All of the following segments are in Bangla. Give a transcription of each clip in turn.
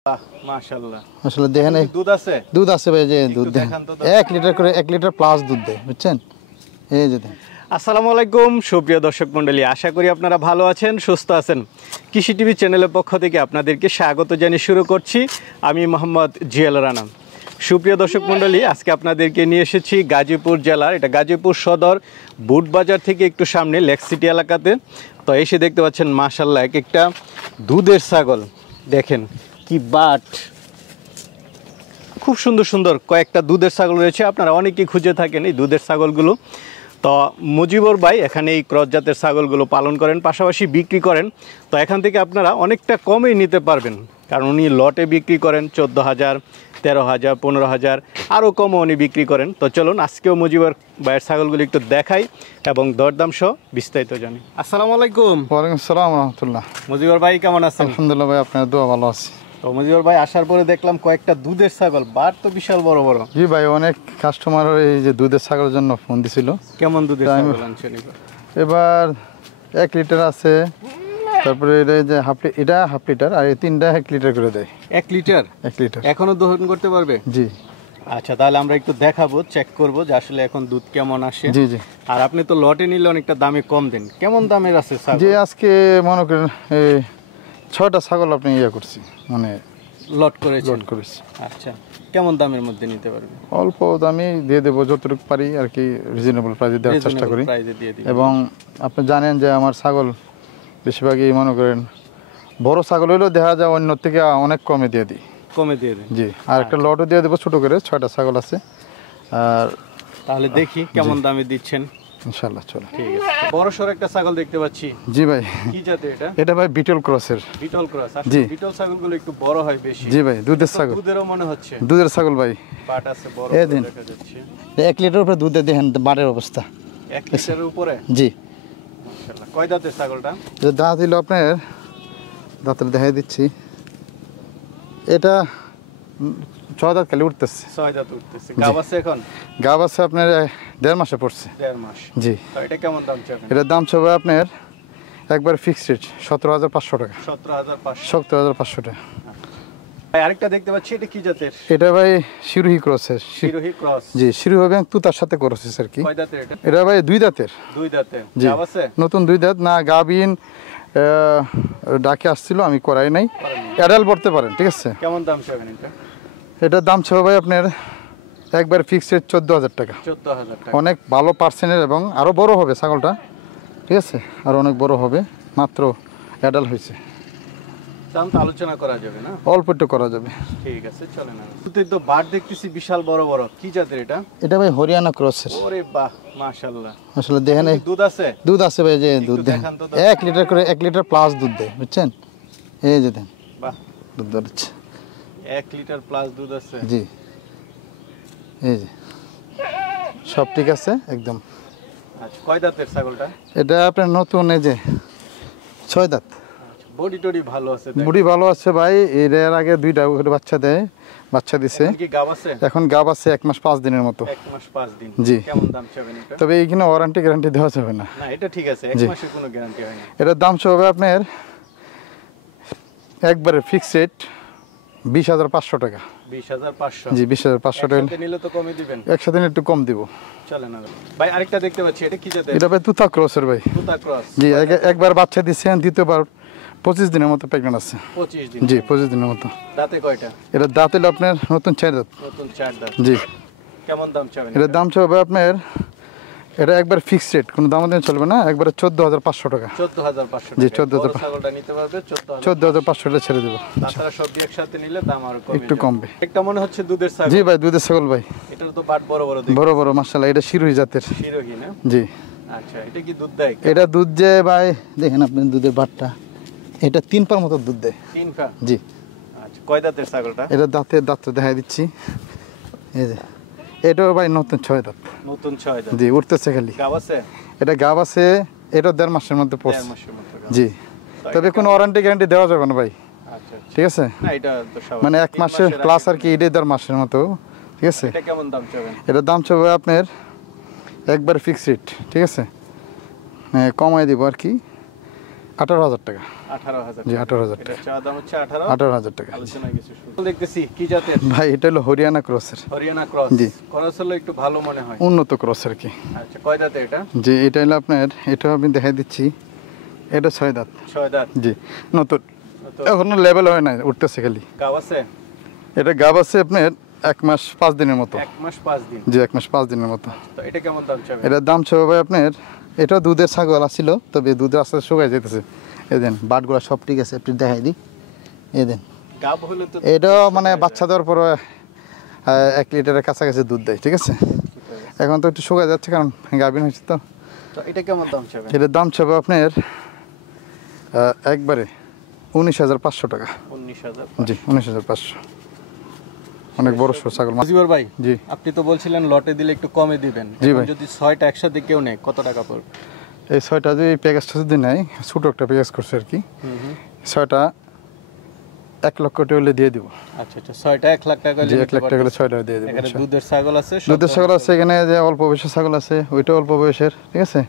মাশাআল্লাহ আসলে দেখেন দুধ আছে ভাই, যে দুধ দেখেন 1 লিটার করে, 1 লিটার প্লাস দুধ দেয়, বুঝছেন? এই যে দেখেন। আসসালামু আলাইকুম সুপ্রিয় দর্শক মণ্ডলী, আশা করি আপনারা ভালো আছেন, সুস্থ আছেন। কৃষি টিভি চ্যানেলের পক্ষ থেকে আপনাদেরকে স্বাগত জানিয়ে শুরু করছি আমি মোহাম্মদ জিয়াল রানা। সুপ্রিয় দর্শক মণ্ডলী, আজকে আপনাদেরকে নিয়ে এসেছি গাজীপুর জেলার, এটা গাজীপুর সদর বুট বাজার থেকে একটু সামনে লেক সিটি এলাকাতে। তো এসে দেখতে পাচ্ছেন মাশাআল্লাহ এক একটা দুধের ছাগল, দেখেন কি বাট, খুব সুন্দর সুন্দর কয়েকটা দুধের ছাগল রয়েছে। আপনারা অনেকেই খুঁজে থাকেন এই দুধের ছাগলগুলো। তো মুজিবর ভাই এখানে এই ক্রস জাতের ছাগলগুলো পালন করেন, পাশাপাশি বিক্রি করেন। তো এখান থেকে আপনারা অনেকটা কমেই নিতে পারবেন, কারণ উনি লটে বিক্রি করেন 14,000, 13,000, 15,000, আরও কমও উনি বিক্রি করেন। তো চলুন আজকেও মুজিবর ভাইয়ের ছাগলগুলো একটু দেখাই এবং দরদাম সহ বিস্তারিত জানি। আসসালামু আলাইকুম। ওয়ালাইকুম আসসালাম রাহমাতুল্লাহ। মুজিবর ভাই কেমন আছেন? আলহামদুলিল্লাহ ভাই, আপনার দোয়া ভালো আছে। তো মুজিবর ভাই আসার পরে দেখলাম কয়েকটা দুধের ছাগল, বাট তো বিশাল বড় বড়। জি ভাই, অনেক কাস্টমার এই যে দুধের ছাগলের জন্য ফোন দিছিল। কেমন দুধের ছাগল আনছেন এবার? 1 লিটার আছে, তারপরে এটা যে হাফ লিটার, আর এই তিনটা 1 লিটার করে দেয়। 1 লিটার? 1 লিটার এখনো দহন করতে পারবে? জি। আচ্ছা, তাহলে আমরা একটু দেখাবো, চেক করব যে আসলে এখন দুধ কেমন আসে। জি জি। আর আপনি তো লটে নিলে অনেকটা দামে কম দেন, কেমন দামের আছে ছাগল? জি, আজকে মনে করেন এই 6টা ছাগল আপনি করছি, মানে লট করেছেন। লট করেছি। আচ্ছা, কেমন দামের মধ্যে নিতে পারবে? অল্প দামে দিয়ে দেবো, যতটুকু পারি আর কি, রিজনেবল প্রাইসে দেওয়ার চেষ্টা করি। এবং আপনি জানেন যে আমার ছাগল বেশিরভাগই মনে করেন বড় ছাগল হলেও দেখা যায় অন্য থেকে অনেক কমে দিয়ে দিই। কমে দিয়ে দেন? জি। আর একটা লটও দিয়ে দেবো ছোট করে, 6টা ছাগল আছে। আর তাহলে দেখি কেমন দামে দিচ্ছেন ইনশাআল্লাহ। চলো, ঠিক আছে। বড় সর একটা ছাগল দেখতে পাচ্ছি। জি ভাই। কি জাতের এটা? এটা ভাই বিটল ক্রসের। Beetle cross? আসলে বিটল ছাগলগুলো একটু বড় হয় বেশি। জি ভাই, দুধের ছাগল। দুধেরও মনে হচ্ছে। দুধের ছাগল ভাই, বাট আছে বড় দেখা যাচ্ছে। 1 লিটার উপরে দুধ দেখেন বাটের অবস্থা। 1 লিটারের উপরে? জি। মাশাআল্লাহ। কয় দাঁতের ছাগলটা? এটা দাঁত হলো আপনার, দাঁতের দেখাই দিচ্ছি, এটা 6 দাঁত খালি উঠতেছে। 6 দাঁত উঠতেছে। গাব আছে এখন? গাব আছে আপনার 1.5 মাসে পড়ছে। 1.5 মাস? জি। তো এটা কেমন দাম চাবেন? এটার দাম চাবে আপনার একবার ফিক্সড রেট 17,500 টাকা। 17,500? 17,500 টাকা। ভাই আরেকটা দেখতে পাচ্ছি, এটা কি জাতের? এটা ভাই শিরোহী ক্রসের। শিরোহী ক্রস? জি, শিরোহী এবং তুতার সাথে ক্রস আর কি। কয় দাঁতের এটা? এটা ভাই 2 দাঁতের। 2 দাঁতের। জি। গাব আছে? নতুন 2 দাঁত না, গাবিন ডাকে আসছিল, আমি করাই নাই। অ্যাডাল পড়তে পারেন, ঠিক আছে। কেমন দাম চাবেন এটা? এটার দাম ছিল ভাই আপনার একবার ফিক্সড রেট 14,000 টাকা। 14,000 টাকা? অনেক ভালো পার্সেন্টের এবং আরও বড় হবে ছাগলটা, ঠিক আছে, আর অনেক বড় হবে, মাত্র অ্যাডাল হয়েছে। দাম তো আলোচনা করা যাবে না? অল্প একটু করা যাবে। ঠিক আছে, চলে না। তুই তো বাট দেখতেছি বিশাল বড় বড়, কি জাতের এটা? এটা ভাই হরিয়ানা ক্রসের। ওরে বাহ, মাশাআল্লাহ। আসলে দেখেন দুধ আছে? দুধ আছে ভাই, যে দুধ দেখেন 1 লিটার করে, 1 লিটার প্লাস দুধ দেয়, বুঝছেন? এই যে দেখেন, বাহ, দুধ বেরোচ্ছে। 1 লিটার প্লাস দুধ আছে? জি। এই যে সব ঠিক আছে একদম। আচ্ছা, কয় দাঁতের ছাগলটা? এটা আপনার নতুন, এই যে 6 দাঁত। বডি টডি ভালো আছে? বডি ভালো আছে ভাই। এর আগে 2টা বাচ্চা দেয়, বাচ্চা দিছে। কি গাব আছে? এখন গাব আছে 1 মাস 5 দিনের মতো। 1 মাস 5 দিন? জি। কেমন দাম চাবেন এটা? তবে এইখানে ওয়ারেন্টি গ্যারান্টি দেওয়া যাবে না। না, এটা ঠিক আছে, 1 মাসের কোনো গ্যারান্টি হয় না। এটার দাম হবে আপনার একবারে ফিক্সড রেট 20,500 টাকা। 20,500? জি, 20,500 টাকা। একসাথে নিলে তো কমই দিবেন? একসাথে একটু কম দিব। চলে না ভাই। আরেকটা দেখতে পাচ্ছি, এটা কি জাতের? এটা ভাই তুতা ক্রসের ভাই। তুতা ক্রস? জি। একবার বাচ্চা দিচ্ছে, দ্বিতীয়বার 25 দিনের মতো প্রেগন্যান্ট আছে। 25 দিন? জি, 25 দিনের মতো। দাঁতে কয়টা? এটা দাঁত হলো আপনার নতুন 4 দাঁত। নতুন 4 দাঁত? জি। কেমন দাম চাবেন? এটার দাম চাবে আপনার, এটা একবার ফিক্সড রেট, কোনো দাম দিন চলবে না, একবারে 14,500 টাকা। 14,500? জি, 14,500 ছাগলটা নিতে পারবে 14,500 টাকা ছেড়ে দেবো। তাছাড়া সব একসাথে নিলে দাম আরো কমে একটু কমবে। একটা মনে হচ্ছে দুধের ছাগল? জি ভাই, দুধের ছাগল ভাই। এটার তো বাট বড় বড় বড় বড় মাশাআল্লাহ। এটা শিরোহী জাতের। শিরোহী না? জি। আচ্ছা, এটা কি দুধ দেয়? এটা দুধ যে ভাই দেখেন আপনি দুধের বাটটা, এটা 3 পার মতো দুধ দেয়। 3 পা? জি। আচ্ছা, কয় দাঁতের ছাগলটা? এটা দাঁতটা দেখাই দিচ্ছি, এই যে এটাও ভাই নতুন 6 দাঁত। নতুন 6 দাঁত? জি, উঠতেছে খালি। গাব আছে? এটা গাব আছে, এটা 1.5 মাসের মধ্যে পড়ছে। 1.5 মাসের মতো? জি। তবে কোনো ওয়ারেন্টি গ্যারান্টি দেওয়া যাবে না ভাই। আচ্ছা, ঠিক আছে। না এটা তো স্বাভাবিক, মানে 1 মাসের প্লাস আর কি, এটা 1.5 মাসের মতো, ঠিক আছে। এটা কেমন দাম চাবেন? এটার দাম চাবে আপনার একবার ফিক্সড রেট, ঠিক আছে, কমাই দিব আর কি, 18,000 টাকা। 18,000 জি 18,000 এটা টাকা। চাওয়া দাম হচ্ছে 18 18,000 টাকা। আলোচনায় কিছু শুরু দেখতেছি কি জাতের ভাই এটা হলো হরিয়ানা ক্রসের। হরিয়ানা ক্রস জি। ক্রস হলো একটু ভালো মনে হয় উন্নত ক্রস আর কি। আচ্ছা কয় দাঁতে এটা জি এটা হলো আপনার, এটা আমি দেখাই দিচ্ছি, এটা 6 দাঁত। 6 দাঁত জি নতুন, তো এখনো লেভেল হয় না, উঠতেছে খালি। গাব আছে এটা গাব আছে আপনার 1 মাস 5 দিনের মতো। 1 মাস 5 দিন জি 1 মাস 5 দিনের মতো। তো এটা কেমন দাম চাবে এটার দাম ছিল ভাই আপনার, এটা দুধের ছাগল আসছিল, তবে দুধের আস্তে আস্তে শুকাই যেতেছে। এই দেন বাটগুলো সব ঠিক আছে, আপনি দেখাই দিই। এই দেন গাব হলে তো এটা মানে বাচ্চা দেওয়ার পরে 1 লিটারের কাছাকাছি দুধ দেয়, ঠিক আছে। এখন তো একটু শুকাই যাচ্ছে কারণ গাভিন হয়েছে তো। তো এটা কেমন দাম চাবে এটার দাম ছিল আপনার একবারে 19,500 টাকা। 19,000 জি 19,500। অনেক বড় সড় ছাগল। মুজিবর ভাই জি আপনি তো বলছিলেন লটে দিলে একটু কমে দিবেন জি এখন ভাই। যদি 6টা একসাথে কেউ নেয় কত টাকা পড়বে এই 6টা যদি প্যাকেজটা যদি নেয়, ছোটো একটা প্যাকেজ করছে আর কি, 6টা 1 লক্ষ টাকা হলে দিয়ে দিব। আচ্ছা আচ্ছা 6টা 1 লাখ টাকা জি 1 লাখ টাকা হলে 6টা দিয়ে দেবো। এখানে দুধের ছাগল আছে দুধের ছাগল আছে এখানে, যে অল্প বয়সের ছাগল আছে, ওইটা অল্প বয়সের, ঠিক আছে।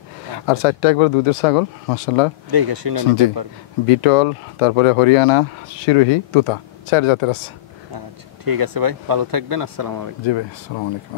আর 4টা একবার দুধের ছাগল মাশাআল্লাহ। দেখে শুনে জি নিতে পারবে বিটল, তারপরে হরিয়ানা, সিরোহী, তুতা, 4 জাতের আছে। আচ্ছা ঠিক আছে ভাই ভালো থাকবেন আসসালামু আলাইকুম জি ভাই আসসালামু আলাইকুম।